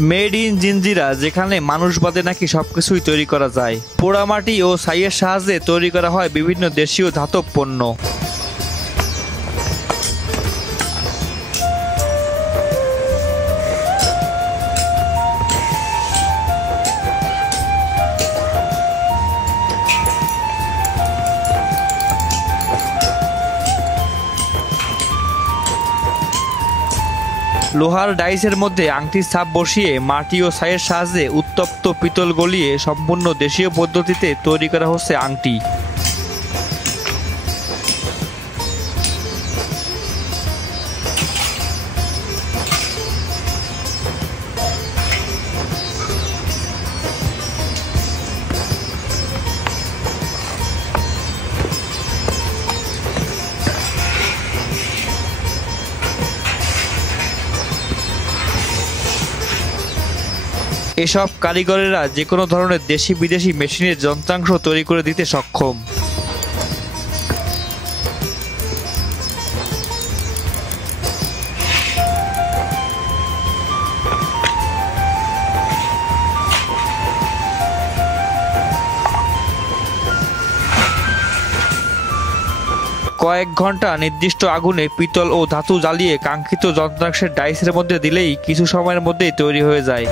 Made in Jinjira, যেখানে মানুষ বাদে নাকি সবকিছুই তৈরি করা যায়। পোড়ামাটি ও ছাইয়ের সাহায্যে তৈরি করা হয় বিভিন্ন দেশীয় ধাতব পণ্য। লোহার ডাইসের মধ্যে আংটির ছাপ বসিয়ে মাটি ও ছাইয়ের সাহায্যে উত্তপ্ত পিতল গলিয়ে সম্পূর্ণ দেশীয় পদ্ধতিতে তৈরি করা হচ্ছে আংটি। এসব কারিগরেরা যে কোনো ধরনের দেশি বিদেশি মেশিনের যন্ত্রাংশ তৈরি করে দিতে সক্ষম। কয়েক ঘন্টা নির্দিষ্ট আগুনে পিতল ও ধাতু জ্বালিয়ে কাঙ্ক্ষিত যন্ত্রাংশের ডাইসের মধ্যে দিলেই কিছু সময়ের মধ্যেই তৈরি হয়ে যায়।